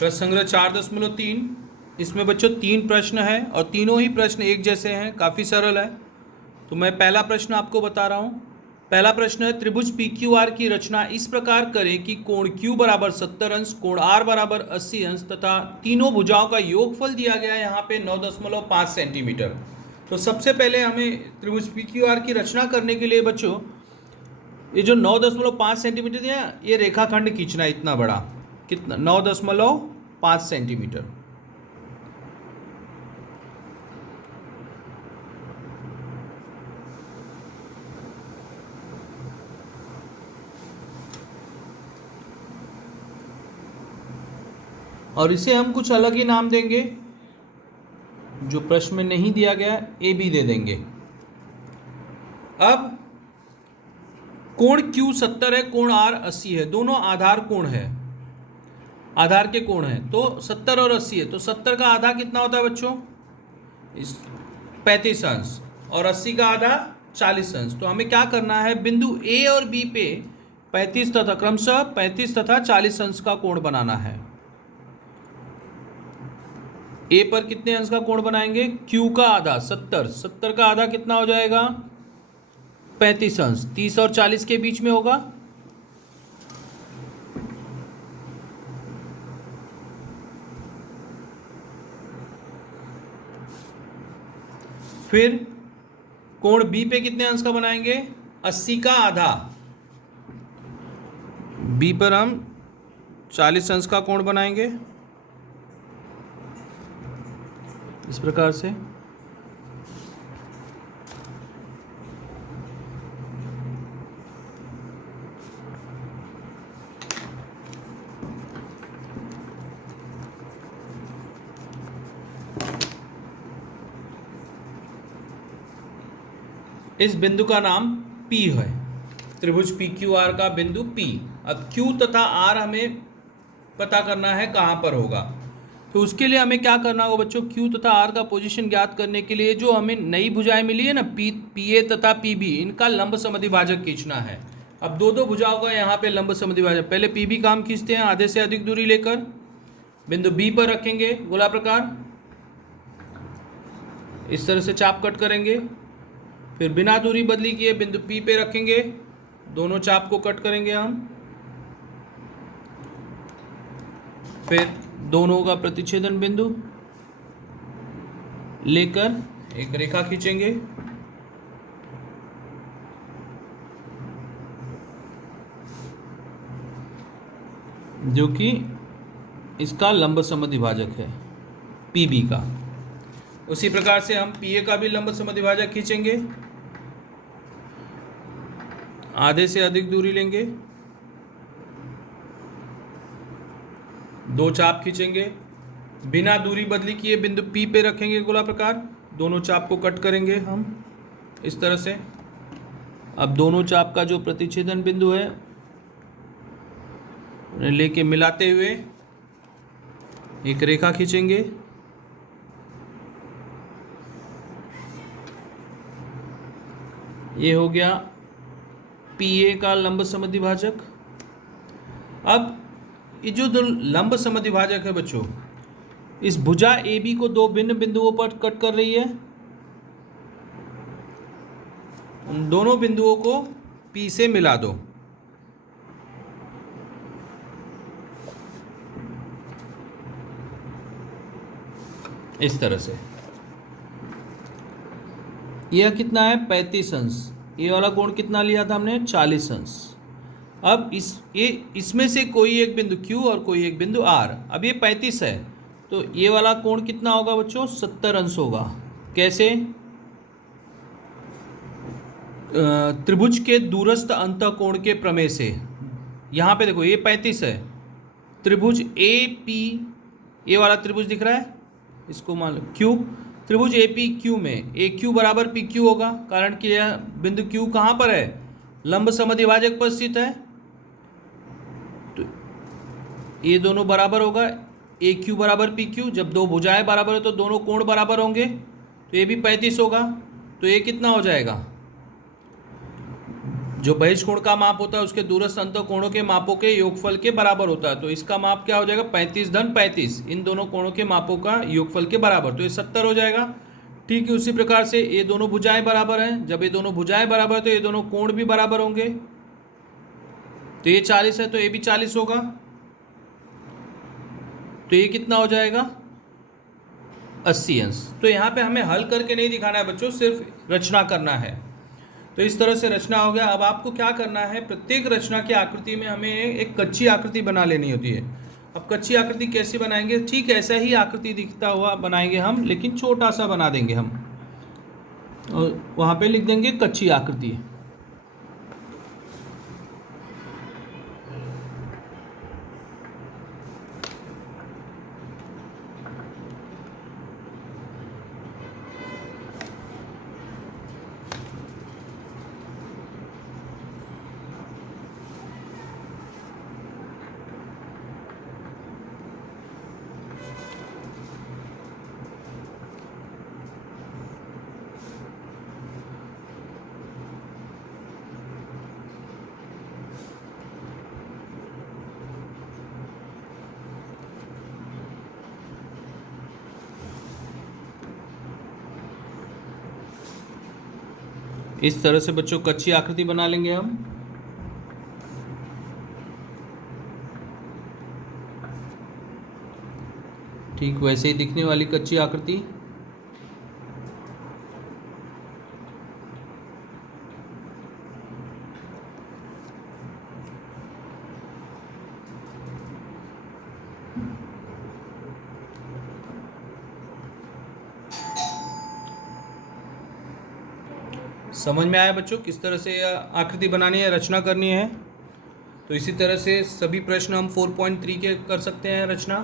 प्रश्न संग्रह 4.3। इसमें बच्चों 3 प्रश्न हैं और तीनों ही प्रश्न एक जैसे हैं, काफ़ी सरल है। तो मैं पहला प्रश्न आपको बता रहा हूँ। पहला प्रश्न है, त्रिभुज पी क्यू आर की रचना इस प्रकार करें कि कोण Q बराबर 70 अंश, कोण R बराबर 80 अंश तथा तीनों भुजाओं का योगफल दिया गया है यहाँ पे 9.5 सेंटीमीटर। तो सबसे पहले हमें त्रिभुज पी क्यू आर की रचना करने के लिए बच्चों ये जो 9.5 सेंटीमीटर दिया, ये रेखाखंड खींचना है इतना बड़ा, कितना 9.5 सेंटीमीटर। और इसे हम कुछ अलग ही नाम देंगे, जो प्रश्न में नहीं दिया गया ए बी दे देंगे। अब कोण Q 70 है, कोण R 80 है, दोनों आधार कोण है, आधार के कोण है। तो 70 और 80 है, तो 70 का आधा कितना होता है बच्चों, 35 अंश, और 80 का आधा 40 अंश। तो हमें क्या करना है, बिंदु ए और बी पे 35 तथा क्रमशः 35 तथा 40 अंश का कोण बनाना है। ए पर कितने अंश का कोण बनाएंगे, Q का आधा 70, 70 का आधा कितना हो जाएगा 35 अंश, 30 और 40 के बीच में होगा। फिर कोण बी पे कितने अंश का बनाएंगे, 80 का आधा, बी पर हम 40 अंश का कोण बनाएंगे इस प्रकार से। इस बिंदु का नाम P है, त्रिभुज पी क्यू आर का बिंदु P। अब Q तथा R हमें पता करना है कहाँ पर होगा। तो उसके लिए हमें क्या करना होगा बच्चों, Q तथा R का पोजीशन ज्ञात करने के लिए जो हमें नई भुजाएं मिली है ना, PA तथा PB, इनका लंब समद्विभाजक खींचना है। अब दो भुजाओं का यहाँ पे लंब समद्विभाजक, पहले PB का हम खींचते हैं, आधे से अधिक दूरी लेकर बिंदु B पर रखेंगे गोला प्रकार, इस तरह से चाप कट करेंगे। फिर बिना दूरी बदली किए बिंदु P पे रखेंगे, दोनों चाप को कट करेंगे हम। फिर दोनों का प्रतिच्छेदन बिंदु लेकर एक रेखा खींचेंगे, जो कि इसका लंब समद्विभाजक है PB का। उसी प्रकार से हम PA का भी लंब समद्विभाजक खींचेंगे, आधे से अधिक दूरी लेंगे, दो चाप खींचेंगे, बिना दूरी बदली किए बिंदु P पे रखेंगे गोला प्रकार, दोनों चाप को कट करेंगे हम इस तरह से। अब दोनों चाप का जो प्रतिच्छेदन बिंदु है उन्हें लेके मिलाते हुए एक रेखा खींचेंगे, ये हो गया PA का लंब समद्विभाजक। अब ये जो दो लंब समद्विभाजक है बच्चों, इस भुजा AB को दो भिन्न बिंदुओं पर कट कर रही है, उन दोनों बिंदुओं को P से मिला दो। इस तरह से यह कितना है 35 अंश, ये वाला कोण कितना लिया था हमने 40 अंश। अब इसमें से कोई एक बिंदु Q और कोई एक बिंदु R, अब ये 35 है तो ये वाला कोण कितना होगा बच्चों 70 अंश होगा। कैसे, त्रिभुज के दूरस्थ अंतःकोण के प्रमेय से। यहाँ पे देखो ये 35 है, त्रिभुज AP, ये वाला त्रिभुज दिख रहा है, इसको मान लो Q, त्रिभुज APQ में AQ बराबर PQ होगा, कारण कि यह बिंदु Q कहाँ पर है, लंब समद्विभाजक पर स्थित है। तो ये दोनों बराबर होगा, AQ बराबर PQ, जब दो भुजाएं बराबर है तो दोनों कोण बराबर होंगे, तो ये भी 35 होगा। तो ये कितना हो जाएगा, जो बहिष कोण का माप होता है उसके दूरस्थ अंतः कोणों के मापों के योगफल के बराबर होता है। तो इसका माप क्या हो जाएगा, 35 धन 35, इन दोनों कोणों के मापों का योगफल के बराबर, तो ये 70 हो जाएगा। ठीक है, उसी प्रकार से ये दोनों भुजाएं बराबर हैं, जब ये दोनों भुजाएं बराबर है तो ये दोनों कोण भी बराबर होंगे। तो ये 40 है तो ये भी 40 होगा। तो ये कितना हो जाएगा, 80 अंश। तो यहाँ पे हमें हल करके नहीं दिखाना है बच्चों, सिर्फ रचना करना है। तो इस तरह से रचना हो गया। अब आपको क्या करना है, प्रत्येक रचना की आकृति में हमें एक कच्ची आकृति बना लेनी होती है। अब कच्ची आकृति कैसे बनाएंगे, ठीक ऐसा ही आकृति दिखता हुआ बनाएंगे हम, लेकिन छोटा सा बना देंगे हम, और वहाँ पे लिख देंगे कच्ची आकृति। इस तरह से बच्चों कच्ची आकृति बना लेंगे हम। ठीक वैसे ही दिखने वाली कच्ची आकृति। समझ में आया बच्चों किस तरह से आकृति बनानी है, रचना करनी है। तो इसी तरह से सभी प्रश्न हम 4.3 के कर सकते हैं रचना।